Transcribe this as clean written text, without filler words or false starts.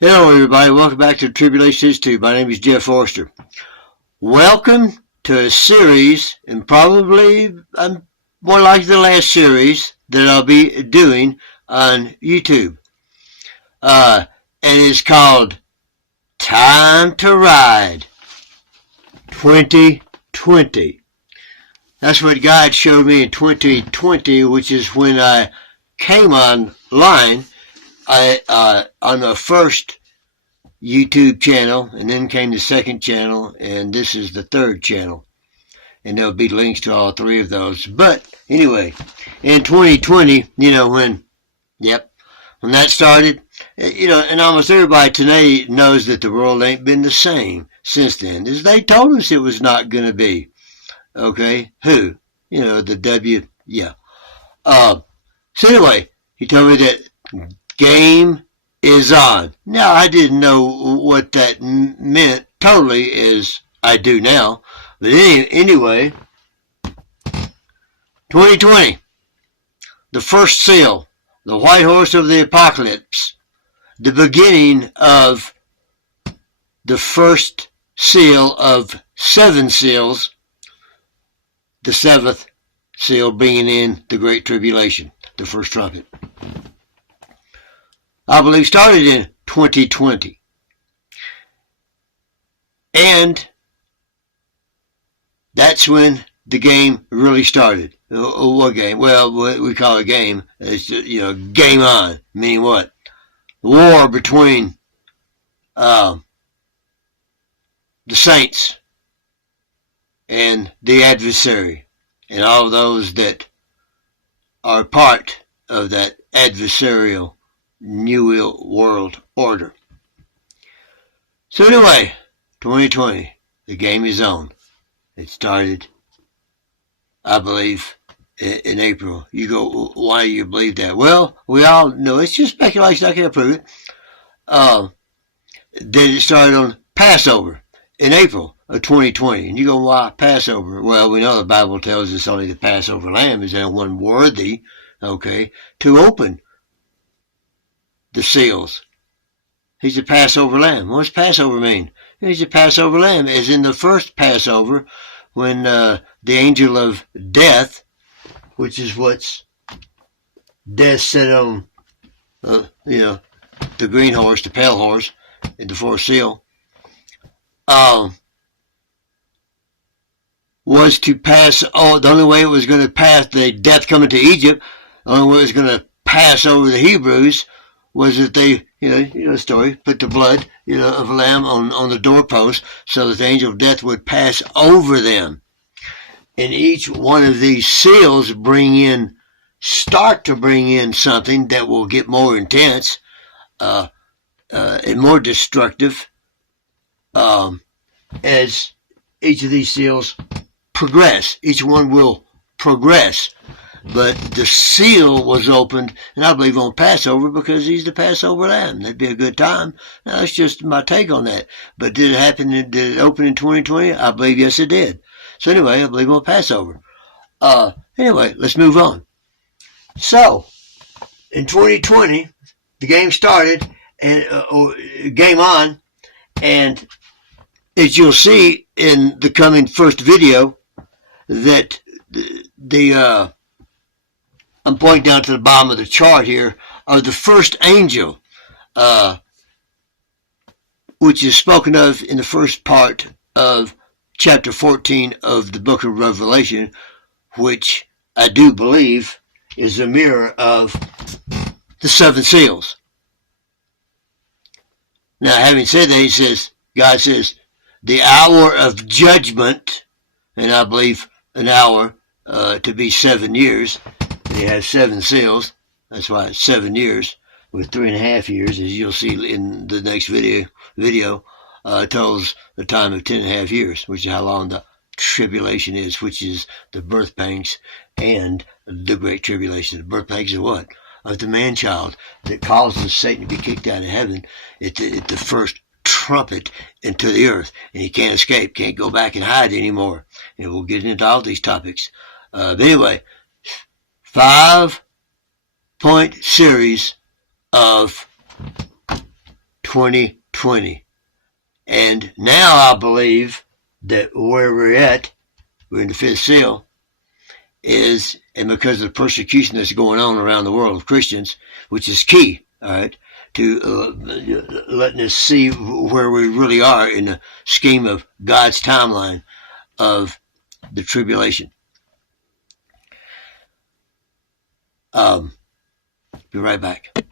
Hello everybody, welcome back to Tribulation Institute. My name is Jeff Forster. Welcome to a series, and probably more like the last series that I'll be doing on YouTube. And it's called Time to Ride 2020. That's what God showed me in 2020, which is when I came online on the first YouTube channel, and then came the second channel, and this is the third channel. And there'll be links to all three of those. But anyway, in 2020, when that started, and almost everybody today knows that the world ain't been the same since then. As they told us it was not going to be. Okay? Who? The W. Yeah. So anyway, he told me that game is on. Now, I didn't know what that meant totally as I do now. But anyway, 2020, the first seal, the white horse of the apocalypse, the beginning of the first seal of 7 seals, the 7th seal bringing in the Great Tribulation, the first trumpet. I believe started in 2020. And that's when the game really started. What game? Well, what we call a game. It's game on. Meaning what? War between the saints and the adversary, and all of those that are part of that adversarial New World Order. So anyway, 2020, the game is on. It started, I believe, in April. You go, why do you believe that? Well, we all know it's just speculation. I can't prove it. Then it started on Passover in April of 2020. And you go, why Passover? Well, we know the Bible tells us only the Passover lamb is the one worthy, to open the seals. He's a Passover lamb. What's Passover mean? He's a Passover lamb, as in the first Passover, when the angel of death, which is what's death set on, the green horse, the pale horse, and the fourth seal, was to pass. Oh, the only way it was going to pass the death coming to Egypt, the only way it was going to pass over the Hebrews was that they, the story, put the blood, of a lamb on the doorpost so that the angel of death would pass over them. And each one of these seals start to bring in something that will get more intense, and more destructive, as each of these seals progress. Each one will progress. But the seal was opened, and I believe on Passover, because he's the Passover lamb. That'd be a good time. Now, that's just my take on that. But did it happen? Did it open in 2020? I believe yes, it did. So anyway, I believe on Passover. Anyway, let's move on. So, in 2020, the game started, and game on, and as you'll see in the coming first video, that I'm pointing down to the bottom of the chart here, of the first angel, which is spoken of in the first part of chapter 14 of the book of Revelation, which I do believe is a mirror of the 7 seals. Now, having said that, God says, the hour of judgment, and I believe an hour to be 7 years. They have 7 seals. That's why it's 7 years with 3.5 years, as you'll see in the next video, tells the time of 10.5 years, which is how long the tribulation is, which is the birthpangs and the Great Tribulation. The birthpangs are what? Of the Manchild that causes Satan to be kicked out of heaven at the first trumpet into the earth, and he can't escape, can't go back and hide anymore. And we'll get into all these topics. But anyway, 5-point series of 2020. And now I believe that where we're in the fifth seal, and because of the persecution that's going on around the world of Christians, which is key, all right, to letting us see where we really are in the scheme of God's timeline of the tribulation. Be right back.